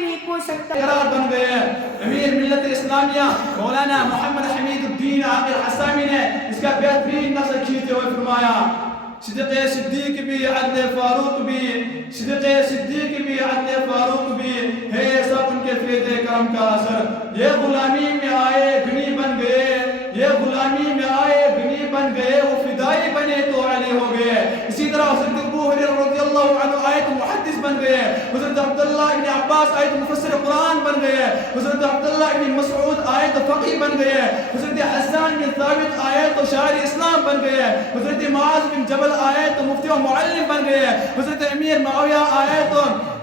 بھی نہیں پوچھ سکتا. قرار بن گئے. امیر ملت اسلامیہ مولانا محمد حمید الدین عاقل حسامی نے اس کا بہترین نقل کھینچتے ہوئے فرمایا صدق صدیق بھی عدل فاروق بھی صدق صدیق بھی عدل فاروق بھی ہے سب ان کے فیض کرم کا اثر. یہ غلامی میں آئے غنی بن گئے یہ غلامی میں آئے غنی بن گئے وہ فدائی بنے تو علی ہو گئے. اسی طرح حضرت ابو ہریرہ رضی اللہ عنہ آیت محدث بن گئے. حضرت عبداللہ ابن عباس آیت مفسر قرآن بن گئے. حضرت عبداللہ ابن مسعود آیت فقی بن گئے. حضرت حسان بن ثابت آیت شاعر اسلام بن گئے. حضرت معاذ بن جبل آیت مفتی و معلم بن گئے. حضرت امیر معاویہ آیت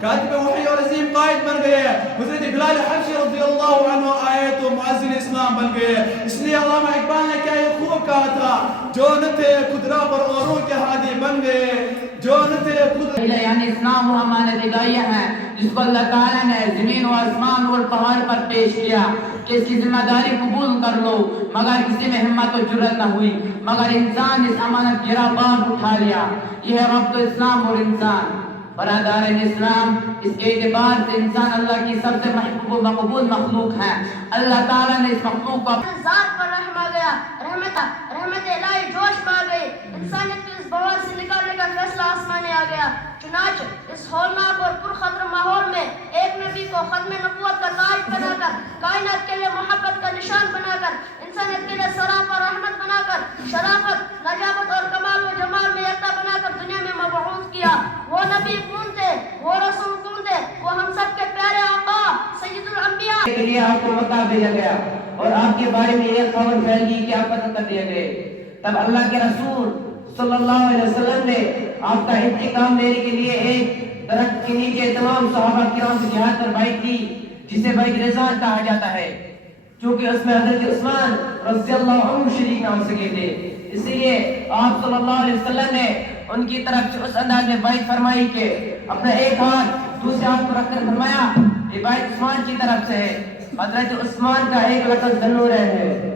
کاتب وحی اور عظیم قائد بن گئے. حضرت بلال حبشی رضی اللہ عنہ آیت مؤذن اسلام بن گئے. اس لیے علامہ اقبال نے کیا یہ خوب کہا تھا جو نہ تھے خود راہ پر اوروں کے ہادی بن گئے جو نہ تھے خود. یعنی اسلام وہ امانت الہیہ ہے جس کو اللہ تعالیٰ نے زمین و آسمان اور پہاڑ پر پیش کیا کہ اس کی ذمہ داری قبول کر لو. مگر کسی میں ہمت و جرأت نہ ہوئی مگر انسان اس امانت گرا بار اٹھا لیا. یہ ہے ربط اسلام اور انسان. برادران اسلام اس اعتبار سے انسان اللہ کی سب سے محبوب و مقبول مخلوق ہے. اللہ تعالیٰ نے اس مخلوق کو ذات پر رحم آ گیا. رحمت الہی جوش میں آ گئی. انسانیت کو اس بوار سے نکالنے کا فیصلہ آسمانے آ گیا. چنانچہ اس ہولناک اور پرخطر ماحول میں ایک نبی کو ختم نبوت کا تاج بنا کر کائنات کے لیے محبت کا نشان بنا کر انسانیت کے لیے سراپا اور رحمت بنا کر شرافت نجابت اور کمال و جمال میں یکتا بنا کر دنیا میں مبعوث کیا. وہ نبی کون تھے وہ رسول کون تھے وہ ہم سب کے پیارے آقا سید الانبیاء کے لیے آپ کو مکہ بھیجا گیا اور آپ کے بارے میں یہ خبر پھیل گئی کہ آپ قتل کر دیے گئے. تب اللہ کے رسول صلی اللہ علیہ وسلم نے آپ کا انتقام لینے کے لیے ایک درخت کے نیچے تمام صحابہ کرام سے جہاد پر بیعت کی جسے بیعت رضوان کہا جاتا ہے کیونکہ اس میں حضرت عثمان رضی اللہ عنہ شریک نہ ہو سکے تھے. اس لیے آپ صلی اللہ علیہ وسلم نے ان کی طرف سے اس انداز میں بیعت فرمائی کہ اپنا ایک ہاتھ دوسرے ہاتھ پر رکھ کر فرمایا یہ بیعت عثمان کی طرف سے ہے. حضرت عثمان کا ایک لقب ذوالنورین ہے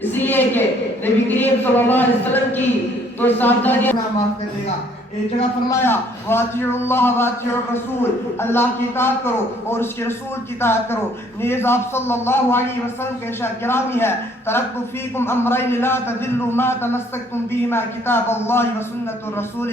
اس لیے کہ نبی کریم صلی اللہ علیہ وسلم کی تو صاحبزادیاں معاف کر دے گا. ایک جگہ فرمایا وَأَطِيعُوا اللَّهَ وَأَطِيعُوا الرَّسُولَ اللہ کی اطاعت کرو اور اس کے رسول کی اطاعت کرو. نیز آپ صلی اللہ علیہ وسلم کے ارشاد گرامی ہے تَرَكْتُ فِيكُمْ أَمْرَيْنِ لَا تَضِلُّوا مَا تَمَسَّكْتُمْ بِهِمَا كِتَابَ اللَّهِ وَسُنَّةُ الرَّسُولِ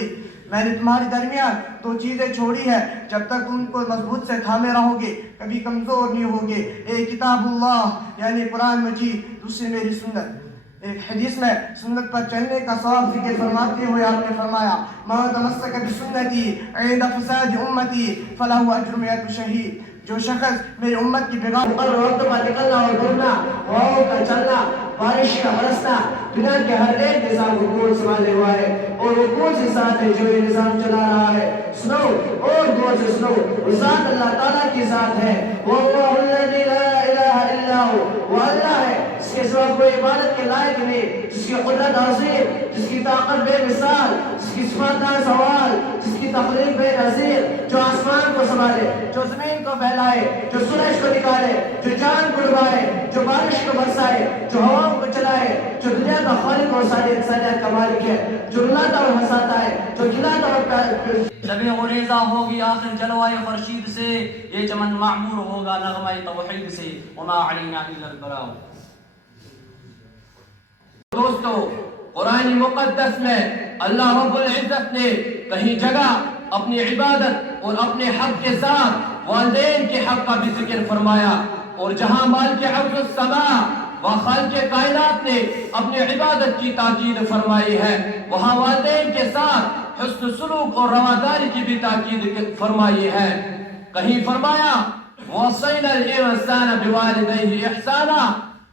میں نے تمہارے درمیان دو چیزیں چھوڑی ہے جب تک تم کو مضبوط سے تھامے رہو گے کبھی کمزور نہیں ہوگے. ایک کتاب اللہ یعنی قرآن مجید دوسری میری سنت. ایک حدیث میں سنت پر چلنے کا ثواب ذکر فرماتے ہوئے آپ نے فرمایا مَن تَمَسَّكَ بِسُنَّتِي عِنْدَ فَسَادِ أُمَّتِي فَلَهُ أَجْرُ مِائَةِ شَهِيدٍ. جو شخص میری امت کی بغاوت مقرر وقت پر نکلنا اور دوڑنا ہواؤں کا چلنا بارش کا برسنا دنیا کے ہر ایک نظام کو کون سنبھالے ہوا ہے اور وہ کون سی ذات ہے جو یہ نظام چلا رہا ہے. سنو اور غور سے سنو وہ ذات اللہ تعالیٰ کی ذات ہے. وَاللَّهُ الَّذِي لَا إِلَهَ إِلَّا هُوَ وہ اللہ ہے جس کے سوا کوئی عبادت کے لائق نہیں جس کی قدرت عظیم جس کی طاقت بے مثال جس کی صفات نازوال جس کی تخلیق بے نظیر جو آسمان کو سنبھالے جو زمین کو پھیلائے جو سورج کو نکالے جو چاند کو ڈبائے جو بارش کو برسائے جو ہواؤں کو چلائے جو دنیا کا خالق اور ساری انسانیت کا مالک ہے جو رلاتا اور ہنساتا ہے جو کھلاتا اور جب غریزہ ہوگی آخر جلوائے خورشید سے یہ چمن معمور ہوگا نغمہ توحید سے وما علینا الا البلاغ. دوستو قرآن مقدس میں اللہ رب العزت نے کہیں جگہ اپنی عبادت اور اپنے حق کے ساتھ والدین کے حق کا بھی ذکر فرمایا اور جہاں مالک عرض السماء و خالق کائنات نے اپنی عبادت کی تاکید فرمائی ہے وہاں والدین کے ساتھ حسن سلوک اور رواداری کی بھی تاکید فرمائی ہے. کہیں فرمایا وَوَصَّيْنَا الْإِنسَانَ بِوَالِدَيْهِ إِحْسَانًا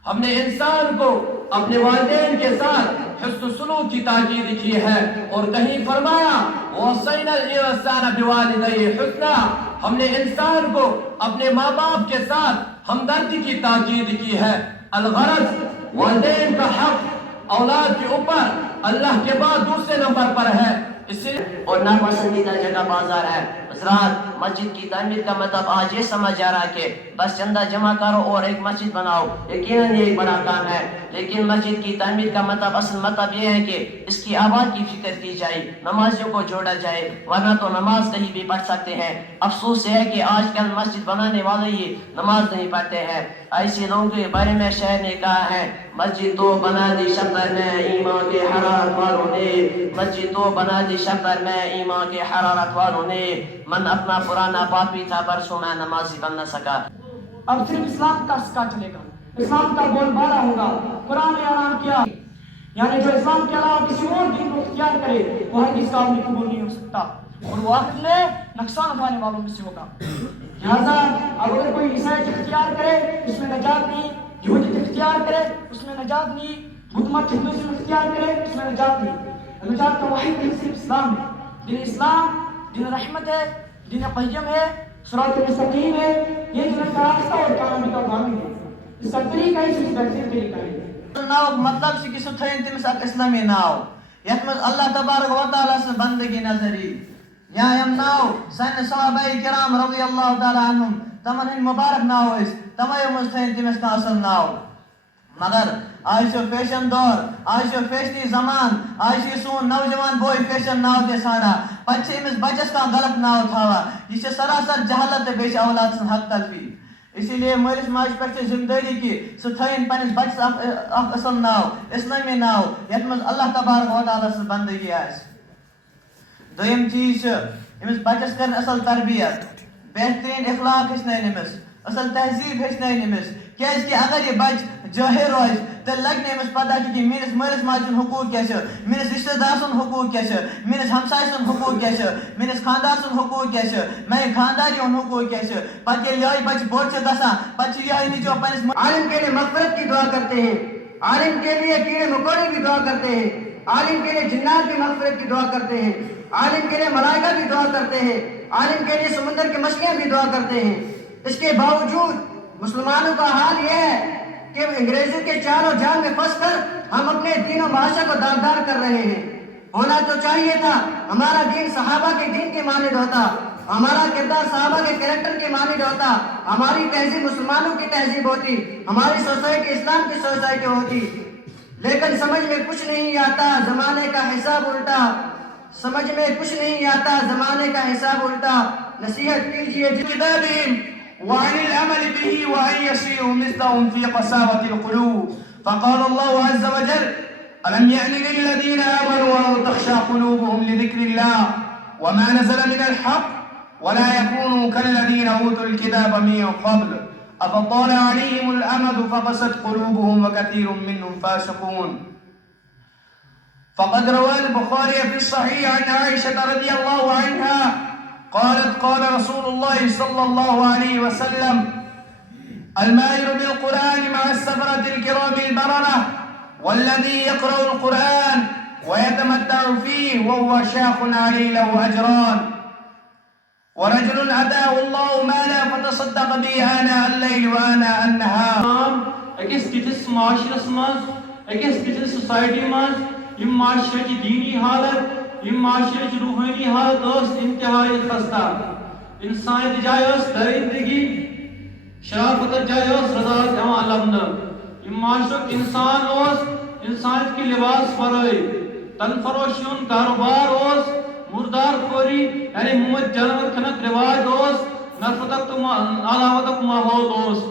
ہم نے انسان کو اپنے والدین کے ساتھ حسن سلوک کی تاکید کی ہے اور کہیں فرمایا وَوَصَّيْنَا الْإِنسَانَ بِوَالِدَيْهِ حُسْنًا ہم نے انسان کو اپنے ماں باپ کے ساتھ ہمدردی کی تاکید کی ہے. الغرض والدین کا حق اولاد کے اوپر اللہ کے بعد دوسرے نمبر پر ہے. اس اور ناپسندیدہ جگہ بازار ہے حضرات مسجد کی تعمیر کا مطلب آج یہ سمجھ جا رہا ہے کہ بس چندہ جمع کرو اور ایک مسجد بناؤ، یقیناً یہ ایک بڑا کام ہے، لیکن مسجد کی تعمیر کا مطلب اصل مطلب یہ ہے کہ اس کی آباد کی فکر کی جائے، نمازیوں کو جوڑا جائے، ورنہ تو نماز کہیں بھی پڑھ سکتے ہیں۔ افسوس یہ ہے کہ آج کل مسجد بنانے والے ہی نماز نہیں پڑھتے ہیں۔ ایسے لوگوں کے بارے میں شاعر نے کہا ہے، مسجد تو بنا دی شکر میں ایمان کے حرارت والوں نے، مسجد تو بنا دی شکر میں ایمان کے حرارت والوں نے، من اپنا پرانا پاپی تھا پرسوں میں نمازی بن نہ سکا۔ اب صرف اسلام کا سکا چلے گا، اسلام کا بول بالا ہوگا۔ قرآن نے اعلان کیا، یعنی جو اسلام کے علاوہ کسی اور دین کو اختیار کرے وہ ہرگز قابل قبول نہیں ہو سکتا، اور وہ آخر میں نقصان اٹھانے والوں میں سے ہوگا۔ لہذا اگر کوئی عیسائیت اختیار کرے اس میں نجات نہیں، یہودیت اختیار کرے اس میں نجات نہیں، بدھ مت ہندوازم اختیار کرے اس میں نجات نہیں۔ نجات کا واحد دین صرف اسلام ہے۔ دین اسلام دین رحمت ہے، دین قیم ہے، صراط مستقیم ہے، یہ جنت کا راستہ اور کامیابی کا ضامن ہے۔ اس کا طریقہ ہی صرف بہترین طریقہ ہے۔ ناو مطلب سے کہ تھین تمس اک اسلامی ناو یت مز اللہ تبارک و تعالیٰ سے بندگی نظری، یا یم ناو سن صحابہ کرام رضی اللہ تعالیٰ عنہم تمن ہند مبارک ناو اس تمایو مز تھین تمس کا اصل ناو، مگر آج سے فیشن دور، آج سے فیشنی زمان، آج سے سون نوجوان بوئی فیشن ناو تے ساڑا پچھے امس بچس کا غلط ناو تھاوا، یہ سراسر جہالت بیش اولاد سن حق تلفی۔ اسی لیے مالس ماج پر ذمہ داری کی ستھین پنس بچس اخ اصل ناو اسلامی ناو یت مز اللہ تبارک و تعالیٰ سے بندگی آس۔ دویم چیز امس بچس کرن اصل تربیت، بہترین اخلاق ہچنائن امس، اصل تہذیب ہچنائن امس، کیاز کہ اگر یہ بچ جاہل روز تو لگنے امس پتہ کہ میرس مالس ماج سن حقوق کیا چھ، میرس رشتہ دار سن حقوق کیا چھ، میرس ہمسائے سن حقوق کیا چھ، میرس خاندان سن حقوق کیا چھ، میرے خاندانی ہن حقوق کیا چھ۔ پتہ ییٚلہِ یہے بچ بوڑ چھ گژھان پتہ چھ یہے نیچو پنس عالم کے لیے مغفرت کی دعا کرتے ہیں، عالم کے لیے کیڑے مکوڑے بھی دعا کرتے ہیں، عالم کے لیے جنات بھی مغفرت کی دعا کرتے ہیں، عالم کے لیے ملائکہ بھی دعا کرتے ہیں، عالم کے لیے سمندر کی مچھلیاں بھی دعا کرتے ہیں۔ اس کے باوجود مسلمانوں کا حال یہ ہے کہ انگریزوں کے چال و جال میں پھنس کر ہم اپنے دین و معاشرے کو داغدار کر رہے ہیں۔ ہونا تو چاہیے تھا ہمارا دین صحابہ کے دین کے مانند ہوتا، ہمارا کردار صحابہ کے کریکٹر کے مانند ہوتا، ہماری تہذیب مسلمانوں کی تہذیب ہوتی، ہماری سوسائٹی اسلام کی سوسائٹی ہوتی، لیکن سمجھ میں کچھ نہیں آتا، زمانے کا حساب الٹا، سمجھ میں کچھ نہیں آتا، زمانے کا حساب الٹا۔ نصیحت کیجئے کتابہم وعن العمل به وأن يصيروا مثلهم في قساوة القلوب، فقال الله عز وجل ألم يأن للذين آمنوا أن تخشع قلوبهم لذكر الله وما نزل من الحق ولا يكونوا كالذين أوتوا الكتاب من قبل أفطال عليهم الأمد فقست قلوبهم وكثير منهم فاسقون۔ فقد روى البخاري في الصحيح عن عائشة رضي الله عنها قالت قال رسول الله صلى الله عليه وسلم الماهر بالقرآن مع السفرة الكرام البررة والذي يقرأ القرآن ويتمتع فيه وهو شاق عليه له أجران ورجل أتاه الله مالا فتصدق به آناء الليل وآناء النهار۔ اکس تتس معاشرس مز، اکس تتس سوسائٹی مز یم معاشرے کی دینی حالت، یم معاشرے کی روحانی حالت اس انتہائی خستہ، انسانیت جائے اس درندگی، شرافت جائے اس رضاعت امان لبنہ، یم معاشرے انسان اس انسانیت کی لباس فرائے، تن فروشیون کاروبار اس، مردار خوری یعنی موت جانور کھنک رواج اس، نفرتک علاوتک ماحول اس،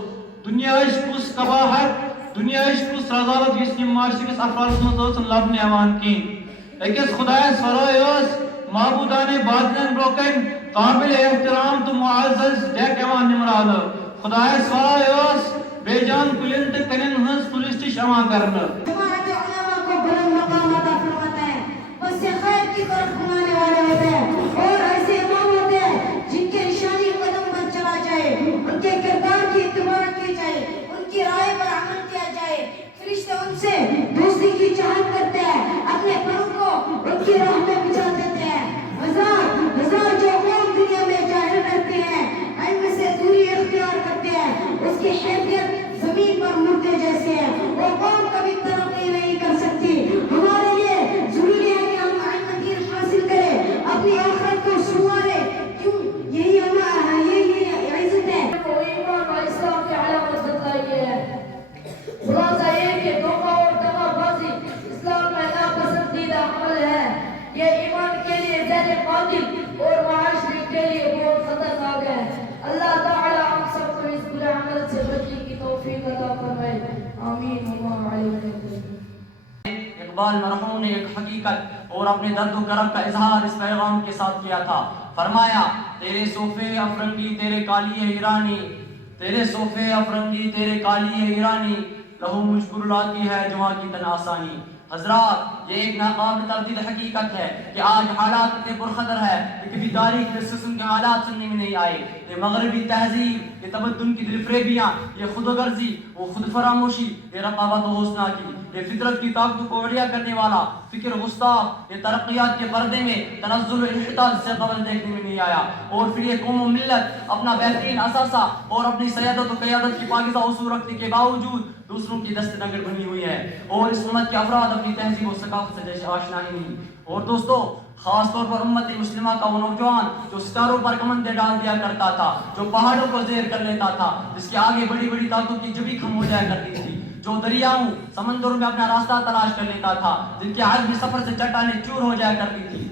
دنیا کس قباحت، دنیا کس رضاعت جس معاشرے کس افراد مزن لبن ایوان کی۔ اکس خدایس فرائے معبودان باطن بروکن قابل احترام تو معزز دیکھ ایوان نمراد، خدایس فرائے بے جان کلن تک کنن ہنس پولیس شما کرنا۔ جماعت علماء کو بلند مقام عطا فرماتا ہے، اس سے خیر کی طرف بلانے والے ہوتے ہیں اور ایسے امام ہوتے ہیں جن کے نشانی قدم پر چلا جائے، ان کے کردار کی اتباع کی جائے، ان کی رائے پر عمل کیا جائے، فرشتے ان سے دوستی کی چاہت کرتے ہیں، اپنے پروں کو ان کی راہ میں بچھا دیتے ہیں۔ ہزار جو قوم دنیا میں جاہل رہتے ہیں، علم سے دوری اختیار کرتے ہیں، اس کی حیثیت زمین پر مردے جیسے ہیں، وہ قوم کبھی ترقی نہیں کر سکتی۔ ہمارے لیے ضروری ہے کہ ہم علم دین حاصل کریں، اپنی آخرت کو سنواریں۔ اقبال مرحوم نے ایک حقیقت اور اپنے درد و کرب کا اظہار اس پیغام کے ساتھ کیا تھا. فرمایا تیرے صوفے افرنگی تیرے کالی ایرانی، تیرے صوفے افرنگی تیرے کالی ایرانی، لہو مجھ پر لاتی ہے جواں کی تن آسانی. حضرات یہ ایک ناقابل تردید حقیقت ہے کہ آج حالات اتنے پرخطر ہے کہ کبھی تاریخ میں اس قسم کے حالات سننے میں نہیں آئے. یہ مغربی تہذیب، یہ تمدن کی دل فریبیاں، یہ خود غرضی، وہ خود فراموشی، یہ رقابت و حسنہ کی، یہ فطرت کی طاقت کو علیٰ کرنے والا فکر گستاخ، یہ ترقیات کے پردے میں تنزل و انحطاط سے قبل دیکھنے میں نہیں آیا. اور پھر یہ قوم و ملت اپنا بہترین اثاثہ اور اپنی سیادت و قیادت کی پاکیزہ اصول رکھنے کے باوجود دوسروں کی دست نگر بنی ہوئی ہے، اور اس امت کے افراد اپنی تہذیب و ثقافت سے جیسے آشنا ہی نہیں. اور دوستو خاص طور پر امت مسلمہ کا وہ نوجوان جو ستاروں پر کمندیں ڈال دیا کرتا تھا، جو پہاڑوں کو زیر کر لیتا تھا، جس کے آگے بڑی بڑی طاقتوں کی جبھی خم ہو جایا کرتی تھی، جو دریاؤں سمندروں میں اپنا راستہ تلاش کر لیتا تھا، جن کے عزمی سفر سے چٹانیں چور ہو جایا کرتی تھی،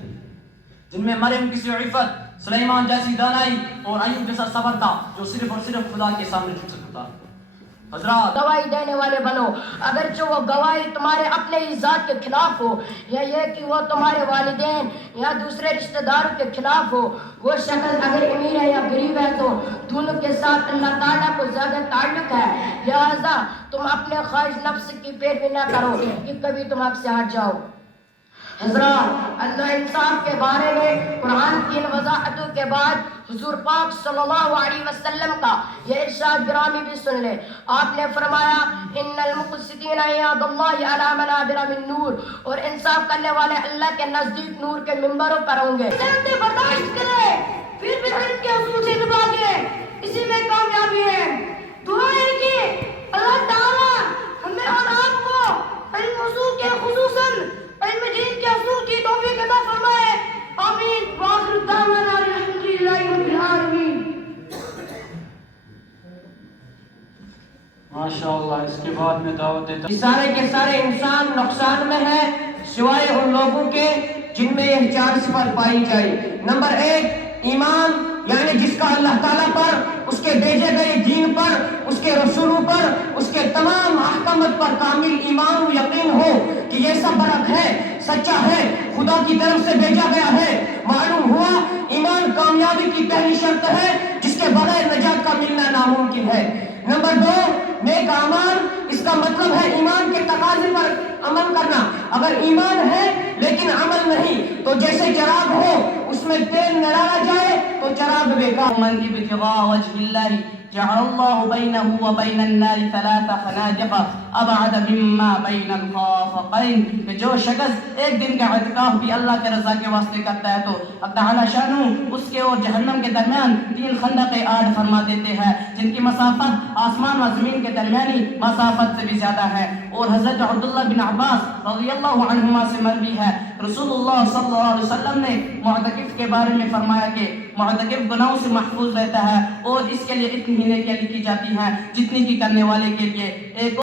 جن میں مریم کسی عفت، سلیمان جیسی دانائی اور ایوب جیسا صبر تھا جو صرف اور صرف خدا کے سامنے جھک سکتا. حضرات گواہی دینے والے بنو، اگرچہ وہ گواہی تمہارے اپنے ہی ذات کے خلاف ہو یا یہ کہ وہ تمہارے والدین یا دوسرے رشتہ داروں کے خلاف ہو. وہ شخص اگر امیر ہے یا غریب ہے تو دونوں کے ساتھ اللہ تعالیٰ کو زیادہ تعلق ہے، لہذا تم اپنے خواہش نفس کی پیروی نہ کرو کہ کبھی تم حق سے ہٹ جاؤ. حضرات اللہ انصاف کے بارے میں قرآن کی ان وضاحتوں کے بعد حضور پاک صلی اللہ علیہ وسلم کا یہ ارشاد گرامی بھی سن لے. آپ نے فرمایا ان المقسطین عند اللہ علی منابر من نور، اور انصاف کرنے والے اللہ کے نزدیک نور کے منبروں پر ہوں گے. برداشت کرے پھر بھی علم کے اصول سے نبھاگے، اسی میں کامیابی ہے. دعا ہے کہ اللہ تعالیٰ ہمیں اور آپ کو علم اصول کے خصوصاً علم دین کے اصول کی توفیق عطا فرمائے. آمین. وآخر دعوانا الحمدللہ رب العالمین. ماشاءاللہ. اس کے بعد میں دعوت دیتا ہوں. سارے کے سارے انسان نقصان میں ہے سوائے ان لوگوں کے جن میں یہ 4 صفات پائی جائے. نمبر 1 ایمان، یعنی جس کا اللہ تعالیٰ پر، اس کے بھیجے گئے دین پر، اس کے رسولوں پر، اس کے تمام احکامات پر کامل ایمان و یقین ہو کہ یہ سب برحق ہے، سچا ہے، خدا کی طرف سے بھیجا گیا ہے. معلوم ہوا ایمان کامیابی کی پہلی شرط ہے جس کے بغیر نجات کا ملنا ناممکن ہے. نمبر 2 نیک اعمال، اس کا مطلب ہے ایمان کے تقاضے پر عمل کرنا. اگر ایمان ہے لیکن عمل نہیں تو جیسے چراغ ہو اس میں تیل نہ ڈالا جائے تو چراغ بیکار. من ابتغاء وجه الله جعل الله بينه وبين النار 3 خنادق ابعد مما بين الخافقين. کہ جو شخص ایک دن کا اعتکاف بھی اللہ کے رضا کے واسطے کرتا ہے تو اللہ تعالی شانو اس کے اور جہنم کے درمیان 3 خندقیں آڑ فرما دیتے ہیں جن کی مسافت آسمان و زمین کے درمیانی مسافت سے بھی زیادہ ہے. اور حضرت عبداللہ بن عباس رضی اللہ عنہما سے مروی ہے رسول اللہ صلی اللہ علیہ وسلم نے معتکف کے بارے میں فرمایا کہ معتکف گناہوں سے محفوظ رہتا ہے اور اس کے لیے اتنی ہی نیکیاں لکھی جاتی ہیں جتنی کی کرنے والے کے لیے ایک